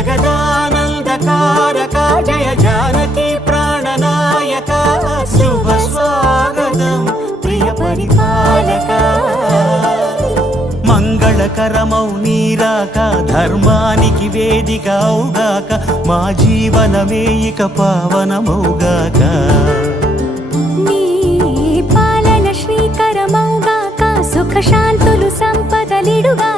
జగదానందకారక జయ జానకి ప్రాణనాయక శుభ స్వాగతం ప్రియ పరిపాలక మంగళకరమౌ నీరాక ధర్మానికి వేదిక అవుగాక మా జీవనమే ఇక పావనమౌగాక నీ పాలన శ్రీకరమౌగాక సుఖ శాంతులు సంపదలిడుగా